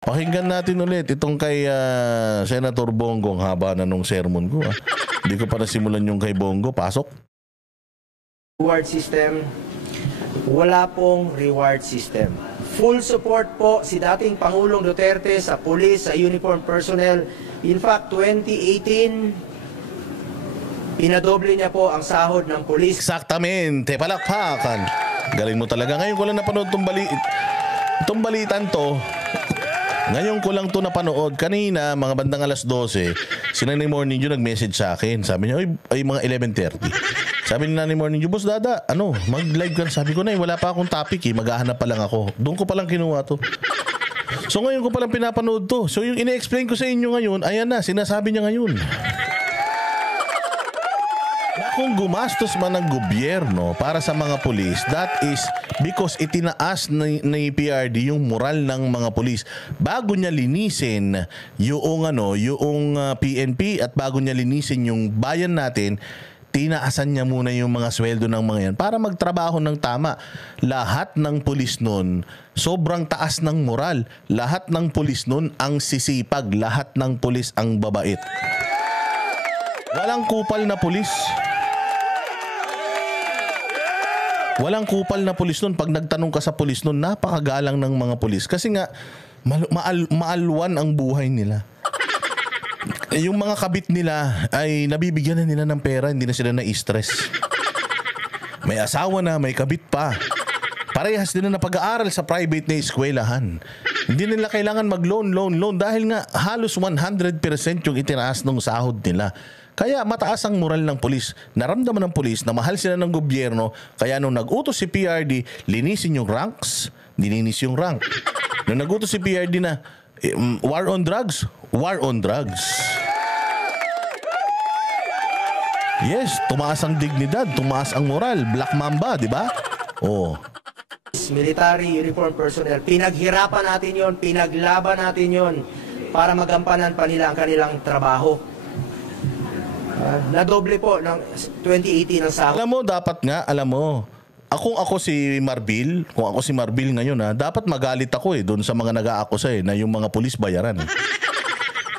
Pakinggan natin ulit itong kay Senator Bongo. Ang haba na nung sermon ko. Hindi ko pa nasimulan yung kay Bongo. Pasok. Reward system. Wala pong reward system. Full support po si dating Pangulong Duterte sa police, sa uniform personnel. In fact, 2018, pinadoble niya po ang sahod ng police. Eksaktamente. Palakpakan. Galing mo talaga. Ngayon ko lang napanood itong balitan to. Ngayon ko lang to napanood. Kanina, mga bandang alas 12, si Nanay Morning Dew nag-message sa akin. Sabi niya, ay mga 11:30. Sabi ni Nanay Morning Dew, Boss Dada, mag-live ka. Sabi ko na, wala pa akong topic maghahanap pa lang ako. Doon ko palang kinuha to. So ngayon ko palang pinapanood to. So yung ine-explain ko sa inyo ngayon, ayan na, sinasabi niya ngayon. Na kung gumastos man ng gobyerno para sa mga pulis, that is because itinaas ni PRD yung moral ng mga pulis. Bago niya linisin yung PNP at bago niya linisin yung bayan natin, tinaasan niya muna yung mga sweldo ng mga yan para magtrabaho ng tama. Lahat ng pulis nun, sobrang taas ng moral. Lahat ng pulis nun ang sisipag. Lahat ng pulis ang babait. Walang kupal na pulis. Walang kupal na pulis nun. Pag nagtanong ka sa pulis nun, napakagalang ng mga pulis. Kasi nga, maalwan ang buhay nila. Yung mga kabit nila ay nabibigyan na nila ng pera, hindi na sila na-stress. May asawa na, may kabit pa. Parehas din na pag-aaral sa private na eskwelahan. Hindi nila kailangan mag-loan dahil nga halos 100% yung itinaas ng sahod nila. Kaya mataas ang moral ng pulis. Naramdaman ng pulis na mahal sila ng gobyerno. Kaya nung nag-utos si PRD, linisin yung ranks, dininis yung rank. Nung nag-utos si PRD na war on drugs. Yes, tumaas ang dignidad, tumaas ang moral. Black Mamba, di ba? Oh. Military uniform personnel, pinaghirapan natin yon, pinaglaban natin yon para magampanan pa nila ang kanilang trabaho. Nadoble po ng 2018 ang sahod. Alam mo, kung ako si Marbil ngayon dapat magalit ako doon sa mga nag-aakusa na yung mga pulis bayaran.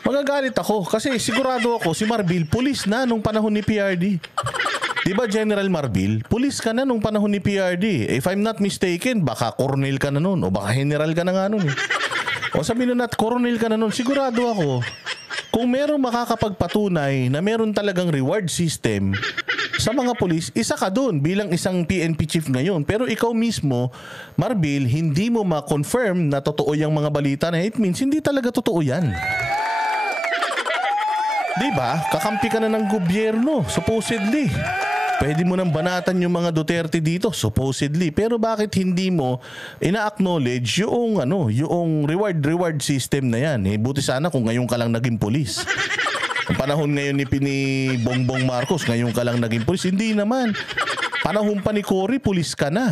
Magagalit ako kasi sigurado ako si Marbil pulis na nung panahon ni PRD. Diba General Marbil, pulis ka na nung panahon ni PRD. If I'm not mistaken, baka colonel ka na nun o baka general ka na nga nun. O sabihin na colonel ka na nun, sigurado ako. Kung merong makakapagpatunay na meron talagang reward system sa mga pulis, isa ka doon bilang isang PNP chief ngayon. Pero ikaw mismo, Marbil, hindi mo ma-confirm na totoo yung mga balita na it means hindi talaga totoo yan. Diba? Kakampi ka na ng gobyerno, supposedly. Pwede mo nang banatan yung mga Duterte dito, supposedly. Pero bakit hindi mo ina-acknowledge yung reward system na yan? Buti sana kung ngayon ka lang naging pulis. Ang panahon ngayon ni Bongbong Marcos, ngayon ka lang naging pulis. Hindi naman. Panahon pa ni Cory, pulis ka na.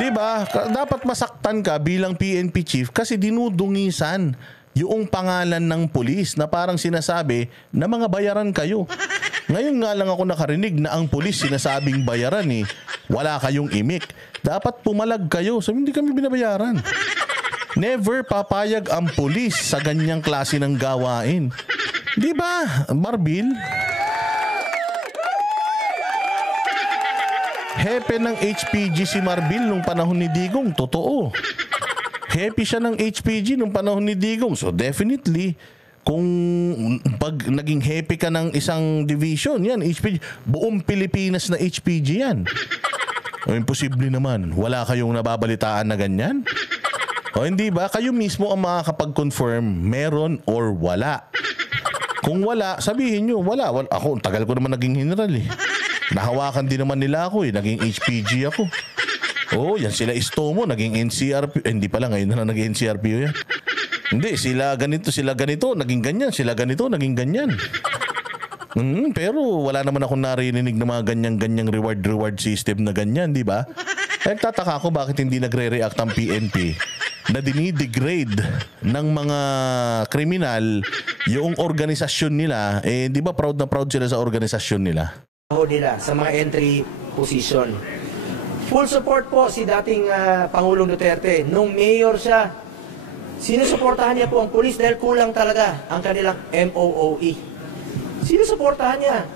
Diba? Dapat masaktan ka bilang PNP chief kasi dinudungisan yung pangalan ng pulis na parang sinasabi na mga bayaran kayo. Ngayon nga lang ako nakarinig na ang pulis sinasabing bayaran wala kayong imik. Dapat pumalag kayo. So hindi kami binabayaran. Never papayag ang pulis sa ganyang klase ng gawain. Di ba, Marbil? Hepe ng HPG si Marbil nung panahon ni Digong. Totoo. Happy siya ng HPG nung panahon ni Digong. So definitely, kung pag naging happy ka ng isang division, yan, HPG, buong Pilipinas na HPG yan. O imposible naman. Wala kayong nababalitaan na ganyan? O hindi ba? Kayo mismo ang makakapag-confirm meron or wala. Kung wala, sabihin nyo, wala. Ako, tagal ko naman naging general Nahawakan din naman nila ako Naging HPG ako. Oh, yan sila Istomo, naging NCRP. Hindi pala, ngayon na naging NCRPO yan. Hindi, sila ganito, naging ganyan. Sila ganito, naging ganyan. Pero wala naman akong narinig na mga ganyang reward system na ganyan, di ba? Nagtataka ako bakit hindi nagre-react ang PNP na dinidegrade ng mga kriminal yung organisasyon nila. Di ba proud na proud sila sa organisasyon nila? Sa mga entry position. Full support po si dating Pangulong Duterte. Nung mayor siya, sinusuportahan niya po ang pulis dahil kulang talaga ang kanilang MOOE. Sinusuportahan niya.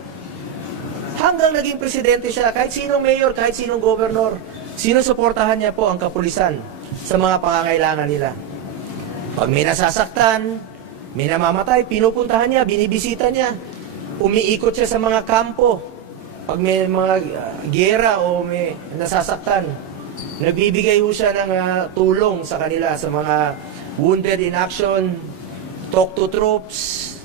Hanggang naging presidente siya, kahit sinong mayor, kahit sinong gobernador, sinusuportahan niya po ang kapulisan sa mga pangangailangan nila. Pag may nasasaktan, may namamatay, pinupuntahan niya, binibisita niya. Umiikot siya sa mga kampo. Pag may mga giyera o may nasasaktan, nagbibigay ho siya ng tulong sa kanila, sa mga wounded in action, talk to troops.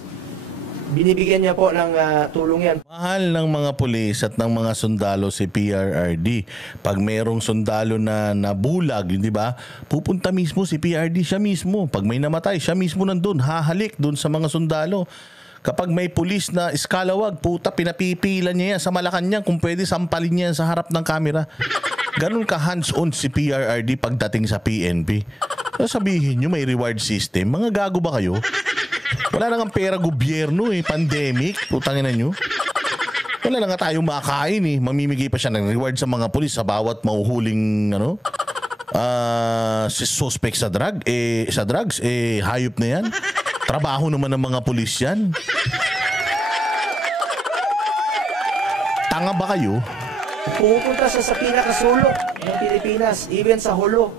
Binibigyan niya po ng tulong yan. Mahal ng mga pulis at ng mga sundalo si PRRD. Pag mayroong sundalo na nabulag, di ba? Pupunta mismo si PRD, siya mismo. Pag may namatay, siya mismo nandun, hahalik dun sa mga sundalo. Kapag may pulis na iskalawag, puta, pinapipilan niya yan sa Malacanang. Kung pwede, sampalin niya yan sa harap ng kamera. Ganun ka hands-on si PRRD pagdating sa PNP. Sabihin nyo may reward system. Mga gago ba kayo? Wala na nga pera gobyerno eh. Pandemic. Putangin na nyo. Wala na nga tayong makain eh. Mamimigay pa siya ng reward sa mga pulis sa bawat mahuhuling si suspect sa drugs. Hayop na yan. Trabaho naman ng mga pulis yan. Tanga ba kayo? Pupunta siya sa pinakasulok ng Pilipinas, even sa Hulo,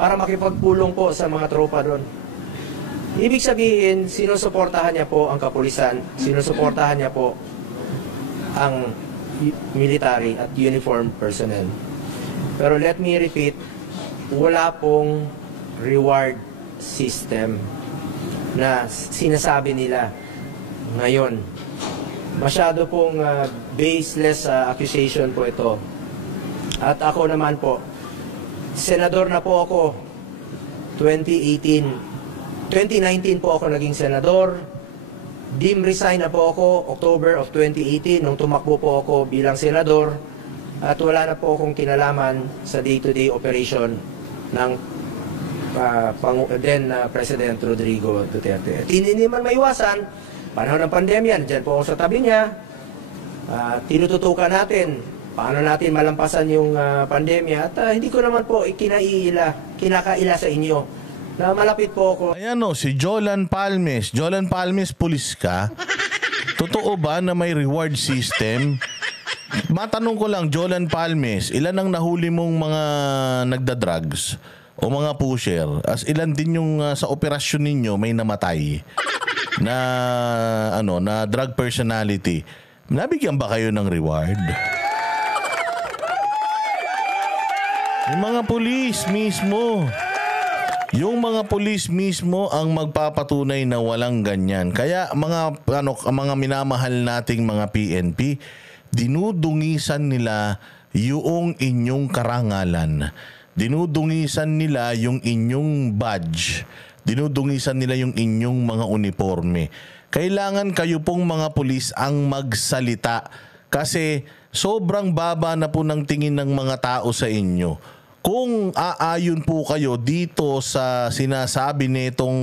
para makipagpulong po sa mga tropa doon. Ibig sabihin, sinusuportahan niya po ang kapulisan, sinusuportahan niya po ang military at uniformed personnel. Pero let me repeat, wala pong reward system na sinasabi nila ngayon. Masyado pong baseless accusation po ito. At ako naman po, senador na po ako 2019 po ako naging senador. Dim resign na po ako October of 2018 nung tumakbo po ako bilang senador. At wala na po akong kinalaman sa day-to-day operation ng President Rodrigo Duterte. Hindi man maiwasan, panahon ng pandemya, dyan po ako sa tabi niya, tinututukan natin, paano natin malampasan yung pandemya, at hindi ko naman po kinakaila sa inyo, na malapit po ako. Ayan si Jolan Palmes. Jolan Palmes, pulis ka? Totoo ba na may reward system? Matanong ko lang, Jolan Palmes, ilan ang nahuli mong mga nagda-drugs? O mga pusher, as ilan din yung sa operasyon ninyo may namatay na na drug personality. Nabigyan ba kayo ng reward? Yung mga pulis mismo. Yung mga pulis mismo ang magpapatunay na walang ganyan. Kaya mga minamahal nating mga PNP, dinudungisan nila yung inyong karangalan. Dinudungisan nila yung inyong badge. Dinudungisan nila yung inyong mga uniforme. Kailangan kayo pong mga pulis ang magsalita kasi sobrang baba na po ng tingin ng mga tao sa inyo. Kung aayon po kayo dito sa sinasabi nitong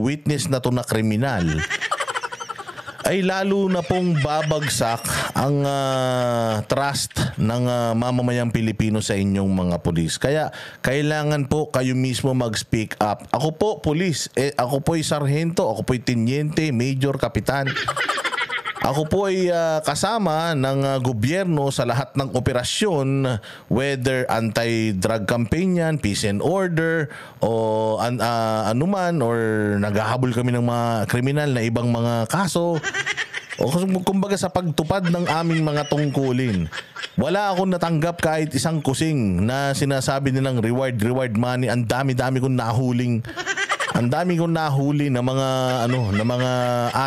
witness na to na kriminal, ay lalo na pong babagsak ang trust ng mamamayang Pilipino sa inyong mga pulis. Kaya kailangan po kayo mismo mag-speak up. Ako po, pulis. Ako po'y sarhento, ako po'y tenyente, major, kapitan. Ako po ay kasama ng gobyerno sa lahat ng operasyon, whether anti-drug campaign yan, peace and order, o anuman, or naghahabol kami ng mga kriminal na ibang mga kaso. O kumbaga sa pagtupad ng aming mga tungkulin. Wala akong natanggap kahit isang kusing na sinasabi nilang reward money. Ang dami-dami kong nahuling. Ang dami kong nahuli na mga na mga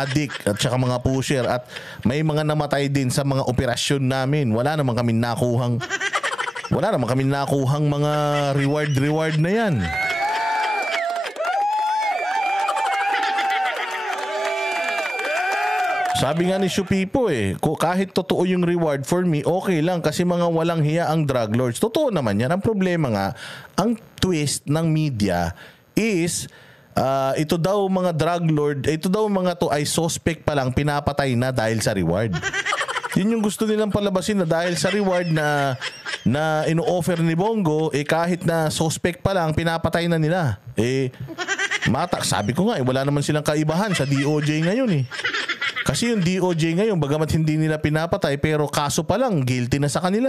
addict at saka mga pusher, at may mga namatay din sa mga operasyon namin. Wala naman kami nakuhang mga reward na yan. Sabi nga ni Shupipo kahit totoo yung reward, for me, okay lang kasi mga walang hiya ang drug lords. Totoo naman yan. Ang problema nga, ang twist ng media is ito daw mga drug lord, ito daw mga to ay suspect pa lang, pinapatay na dahil sa reward. Yun yung gusto nilang palabasin, na dahil sa reward na na ino-offer ni Bongo, kahit na suspect pa lang, pinapatay na nila. Sabi ko nga, wala naman silang kaibahan sa DOJ ngayon Kasi yung DOJ ngayon, bagamat hindi nila pinapatay, pero kaso pa lang, guilty na sa kanila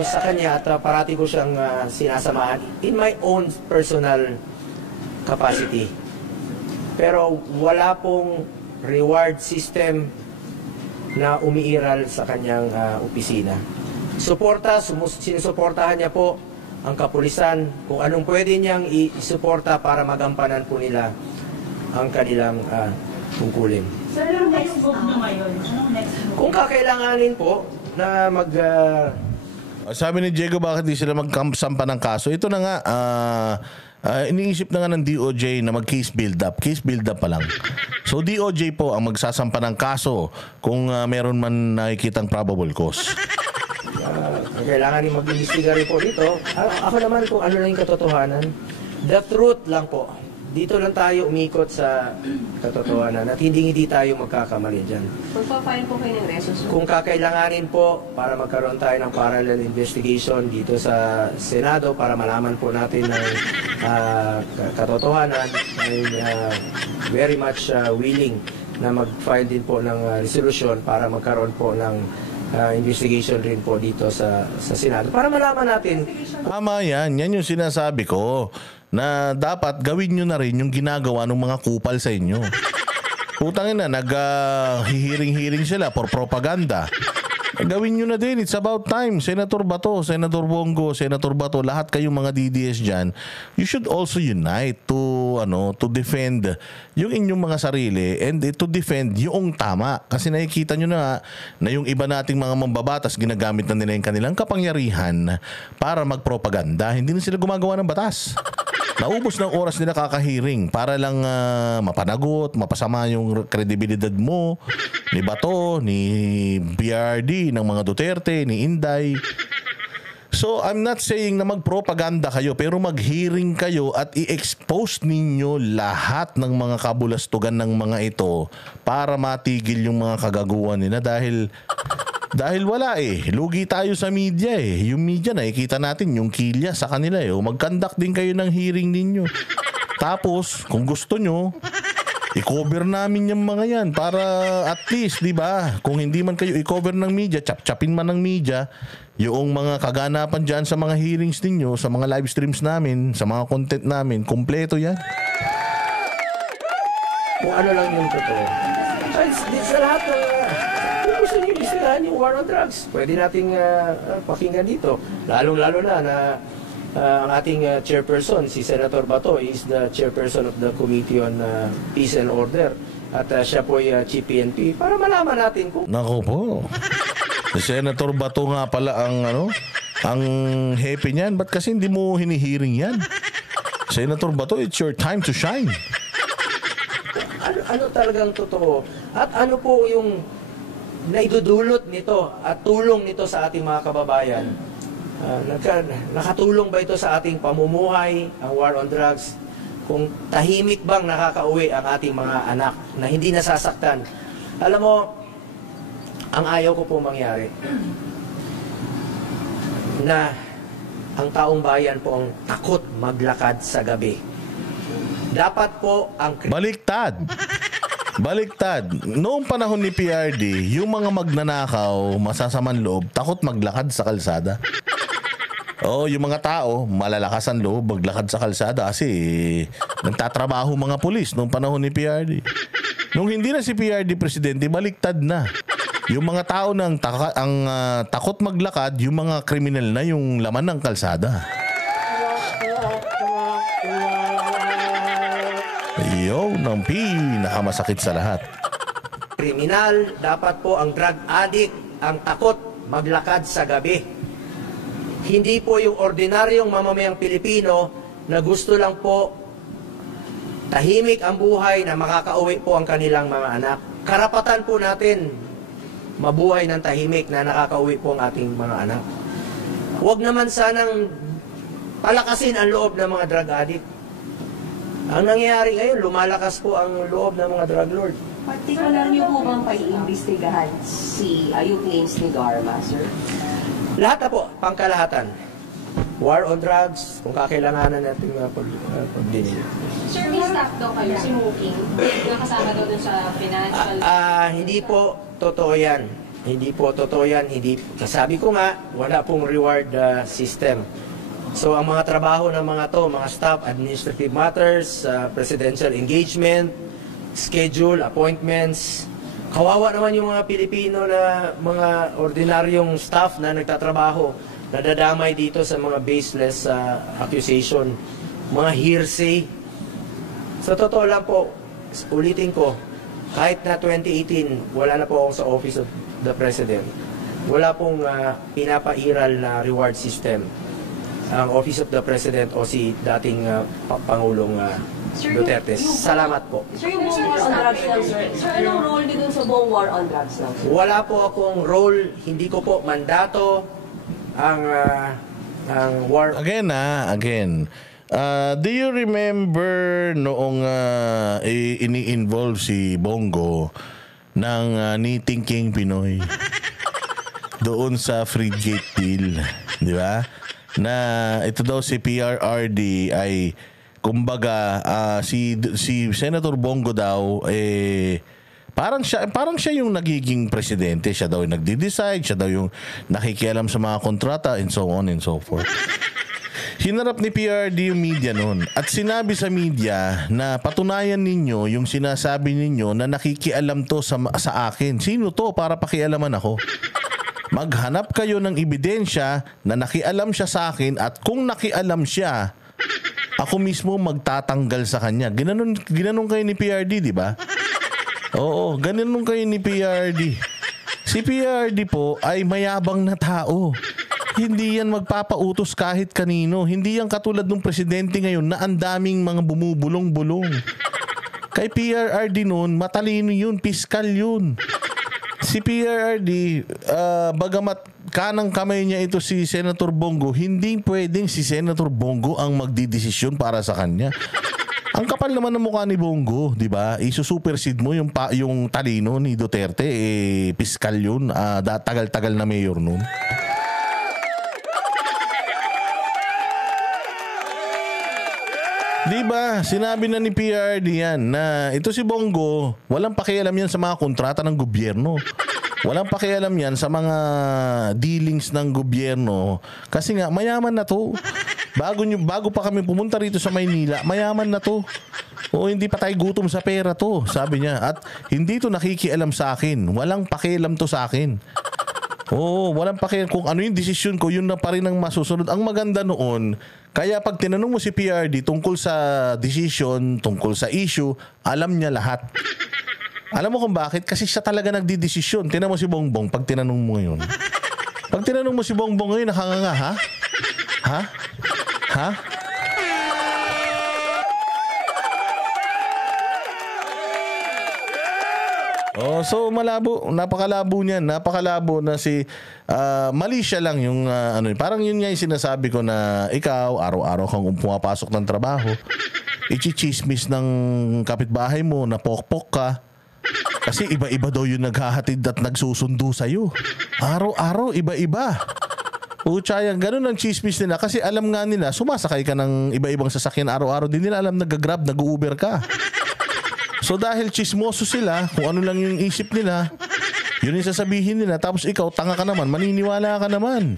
Sa kanya at parati ko siyang sinasamahan in my own personal capacity. Pero wala pong reward system na umiiral sa kanyang opisina. Sinusuportahan niya po ang kapulisan kung anong pwede niyang isuporta para magampanan po nila ang kanilang tungkulin. Sir, anong next move nyo ngayon? Anong next move? Kung kakailanganin po na sabi ni Diego, bakit di sila magsampa ng kaso? Ito na nga, iniisip na nga ng DOJ na mag-case build-up. Case build-up pa lang. So DOJ po ang magsasampa ng kaso kung meron man nakikitang probable cause. Kailangan ni mag-imbestiga rin po dito. Ako naman kung ano lang yung katotohanan. The truth lang po. Dito lang tayo umikot sa katotohanan at hindi tayo magkakamali dyan. Magpa-file po kayo ng resos. Kung kakailanganin po para magkaroon tayo ng parallel investigation dito sa Senado para malaman po natin ng katotohanan, ay very much willing na mag-file din po ng resolution para magkaroon po ng investigation rin po dito sa Senado para malaman natin. Tama yan. Yan yung sinasabi ko na dapat gawin nyo na rin yung ginagawa ng mga kupal sa inyo. Putangin na, nag-hiring-hiring sila for propaganda. Gawin nyo na din. It's about time. Senator Bato, Senator Bongo, Senator Bato, lahat kayong mga DDS dyan, you should also unite to defend yung inyong mga sarili and to defend yung tama. Kasi nakikita nyo na yung iba nating mga mambabatas, ginagamit na nila yung kanilang kapangyarihan para magpropaganda. Hindi na sila gumagawa ng batas. Naubos ng oras nila kakahiring para lang mapanagot, mapasama yung kredibilidad mo, ni Bato, ni BRD, ng mga Duterte, ni Inday. So, I'm not saying na magpropaganda kayo, pero mag-hearing kayo at i-expose ninyo lahat ng mga kabulastugan ng mga ito para matigil yung mga kagaguhan nila dahil wala lugi tayo sa media Yung media nakikita natin yung kilya sa kanila Mag-conduct din kayo ng hearing ninyo. Tapos, kung gusto nyo, i-cover namin yung mga yan para at least, di ba? Kung hindi man kayo i-cover ng media, chap-chapin man ng media, yung mga kaganapan dyan sa mga hearings ninyo, sa mga live streams namin, sa mga content namin, kumpleto yan. Kung ano lang yung totoo. Ay, sa lahat ng kung gusto nyo istilahan yung war on drugs, pwede nating pakinggan dito. Lalong-lalo na ang ating chairperson, si Senator Bato, is the chairperson of the Committee on Peace and Order. At siya po ay Chief PNP para malaman natin kung... Nako po. Si Senator Bato nga pala ang happy niyan. Ba't kasi hindi mo hinihiring yan? Senator Bato, it's your time to shine. Ano talagang totoo? At ano po yung naidudulot nito at tulong nito sa ating mga kababayan? Nakatulong ba ito sa ating pamumuhay, ang war on drugs? Kung tahimik bang nakakauwi ang ating mga anak na hindi nasasaktan? Alam mo, ang ayaw ko po mangyari na ang taong bayan po ang takot maglakad sa gabi. Dapat po ang... Baliktad. Noong panahon ni PRD, yung mga magnanakaw, masasamang loob, takot maglakad sa kalsada. Yung mga tao, malalakas ang loob, maglakad sa kalsada kasi nagtatrabaho mga pulis noong panahon ni PRD. Nung hindi na si PRD presidente, baliktad na. Yung mga tao ang takot maglakad, yung mga kriminal na yung laman ng kalsada. Yun ang pinakamasakit sa lahat. Kriminal, dapat po ang drug addict ang takot maglakad sa gabi. Hindi po yung ordinaryong mamamayang Pilipino na gusto lang po tahimik ang buhay na makakauwi po ang kanilang mga anak. Karapatan po natin mabuhay ng tahimik na nakakauwi po ang ating mga anak. Huwag naman sanang palakasin ang loob ng mga drug addict. Ang nangyayari ngayon, lumalakas po ang loob ng mga drug lord. Particular niyo po bang paiimbestigahan yung claims ni Garma, sir? Lahat na po, pangkalahatan. War on drugs, kung kakailanganan natin pagdinig. Sir, may staff daw kayo, smoking. Nakasama daw dun sa financial... Hindi po totoo yan. Hindi po totoo yan. Sabi ko nga, wala pong reward system. So ang mga trabaho ng mga mga staff, administrative matters, presidential engagement, schedule, appointments. Kawawa naman yung mga Pilipino na mga ordinaryong staff na nagtatrabaho, nadadamay dito sa mga baseless accusation, mga hearsay. Sa totoo lang po, ulitin ko, kahit na 2018, wala na po ako sa Office of the President. Wala pong pinapairal na reward system ang Office of the President o si dating Pangulong Duterte. Salamat po. Sir, yung buong war on drugs lang, sir. Sir, anong role niyo dun sa buong war on drugs lang, sir? Wala po akong role, hindi ko po mandato ang war. Again. Do you remember noong ini-involve si Bongo ng Knitting King Pinoy doon sa Frigate Deal, di ba? Na ito daw si PRRD ay kumbaga si Senator Bongo daw parang siya yung nagiging presidente, siya daw yung nagde-decide, siya daw yung nakikialam sa mga kontrata and so on and so forth. Hinarap ni PRD yung media noon at sinabi sa media na patunayan ninyo yung sinasabi ninyo na nakikialam to sa akin. Sino to para pakialaman ako? Maghanap kayo ng ebidensya na nakialam siya sa akin at kung nakialam siya, ako mismo magtatanggal sa kanya. Ginanon kayo ni PRD, di ba? Oo, ginanon kayo ni PRD. Si PRD po ay mayabang na tao. Hindi yan magpapautos kahit kanino. Hindi yan katulad ng presidente ngayon na ang daming mga bumubulong-bulong. Kay PRRD noon, matalino yun, piskal yun. Si PRRD, bagamat kanang kamay niya ito si Senator Bongo, hindi pwedeng si Senator Bongo ang magdidesisyon para sa kanya. Ang kapal naman ng mukha ni Bongo, di ba? Isusupersede mo yung talino ni Duterte, piskal yun, tagal-tagal na mayor noon. Diba, sinabi na ni PRD yan na ito si Bongo, walang pakialam yan sa mga kontrata ng gobyerno. Walang pakialam yan sa mga dealings ng gobyerno. Kasi nga, mayaman na to. Bago pa kami pumunta rito sa Maynila, mayaman na to. O hindi pa tayo gutom sa pera to, sabi niya. At hindi to nakikialam sa akin. Walang pakialam to sa akin. Oo, walang pakialam. Kung ano yung desisyon ko, yun na pa rin ang masusunod. Ang maganda noon, kaya pag tinanong mo si PRD tungkol sa decision, tungkol sa issue, alam niya lahat. Alam mo kung bakit? Kasi siya talaga nagdidesisyon. Tinan mo si Bongbong pag tinanong mo ngayon. Pag tinanong mo si Bongbong ngayon, nakanganga, ha? Ha? Ha? Oh, so malabo, napakalabo niyan, napakalabo na mali siya lang yung parang yun nga yung sinasabi ko na ikaw araw-araw kang pumapasok ng trabaho, ichichismis ng kapitbahay mo na pokpok ka kasi iba-iba daw yung naghahatid at nagsusundo sa'yo. Araw-araw, iba-iba. Pucha yan, ganun ang chismis nila kasi alam nga nila, sumasakay ka ng iba-ibang sasakyan araw-araw, din nila alam nag-grab, nag-Uber ka. So dahil chismoso sila, kung ano lang yung isip nila, yun yung sasabihin nila. Tapos ikaw, tanga ka naman, maniniwala ka naman.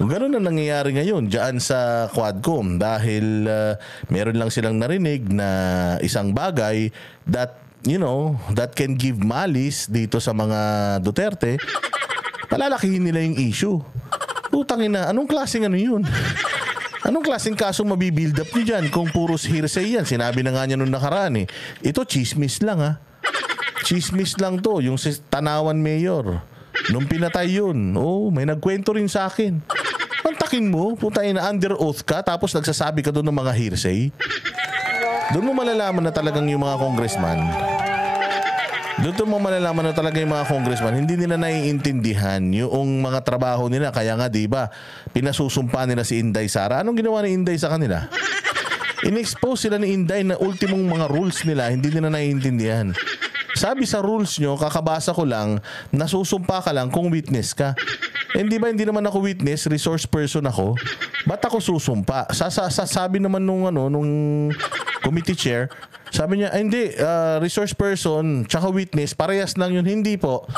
Ganun ang nangyayari ngayon dyan sa Quadcom. Dahil meron lang silang narinig na isang bagay that, that can give malice dito sa mga Duterte. Palalakihin nila yung issue. Utangin na, anong klaseng yun? Anong klaseng kaso mabibuild up nyo dyan kung puros hearsay yan? Sinabi na nga niya nung nakaraan eh. Ito chismis lang ha. Chismis lang to. Yung si Tanawan Mayor. Nung pinatay yun, may nagkwento rin sa akin. Pantakin mo, putain na under oath ka tapos nagsasabi ka doon ng mga hearsay. Doon mo malalaman na talagang yung mga congressman. Doon mo malalaman na talaga yung mga congressman, hindi nila naiintindihan yung mga trabaho nila. Kaya nga, di ba, pinasusumpa nila si Inday Sara. Anong ginawa ni Inday sa kanila? In-expose sila ni Inday na ultimong mga rules nila, hindi nila naiintindihan. Sabi sa rules nyo, kakabasa ko lang, nasusumpa ka lang kung witness ka. Hindi ba, hindi naman ako witness, resource person ako. Ba't ako susumpa? Sabi naman nung committee chair, sabi niya, hindi, resource person tsaka witness, parehas lang yun. Hindi po.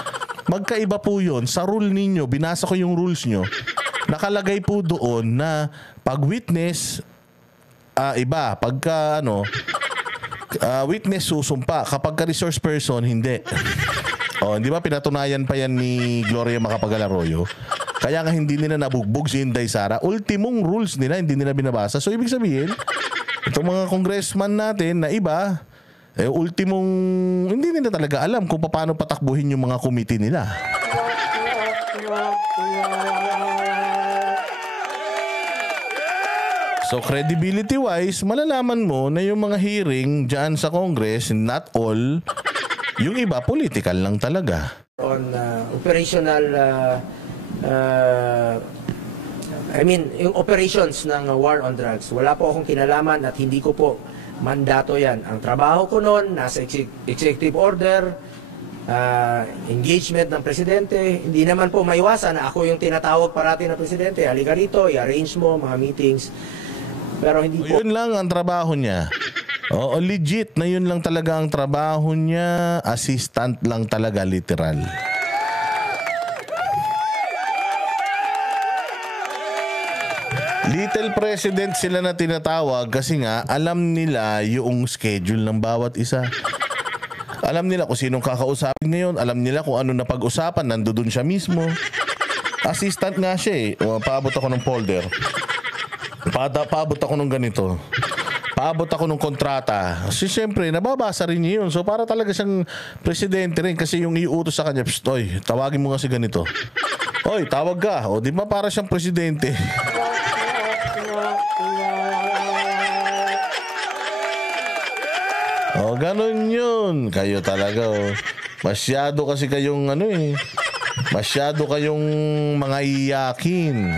Magkaiba po yun. Sa rule ninyo, binasa ko yung rules nyo, nakalagay po doon na pag witness, iba. Pagka witness susumpa. Kapag ka resource person, hindi. Di ba pinatunayan pa yan ni Gloria Macapagal Arroyo? Kaya nga hindi nila nabugbog si Inday Sara. Ultimong rules nila, hindi nila binabasa. So ibig sabihin, itong mga congressman natin na iba, ultimong, hindi nila talaga alam kung paano patakbuhin yung mga committee nila. So credibility-wise, malalaman mo na yung mga hearing dyan sa Congress, not all, yung iba, political lang talaga. On operational, yung operations ng war on drugs, wala po akong kinalaman at hindi ko po mandato yan. Ang trabaho ko noon, nasa executive order, engagement ng presidente, hindi naman po maiwasan na ako yung tinatawag parati na presidente, halika rito, i-arrange mo mga meetings. Pero hindi po. Yun lang ang trabaho niya. Oo, legit na yun lang talaga ang trabaho niya. Assistant lang talaga, literal. Little President sila na tinatawag kasi nga alam nila yung schedule ng bawat isa. Alam nila kung sinong kakausapin ngayon. Alam nila kung ano na pag-usapan. Nandoon siya mismo. Assistant nga siya eh. Paabot ako ng folder. Paabot ako ng ganito. Paabot ako ng kontrata. Kasi siyempre, nababasa rin niya yun. So para talaga siyang presidente rin kasi yung iutos sa kanya, oy, tawagin mo kasi ganito. Oy, tawag ka. O di ba para siyang presidente? Ganun yun. Kayo talaga, Masyado kasi kayong masyado kayong mga iyakin.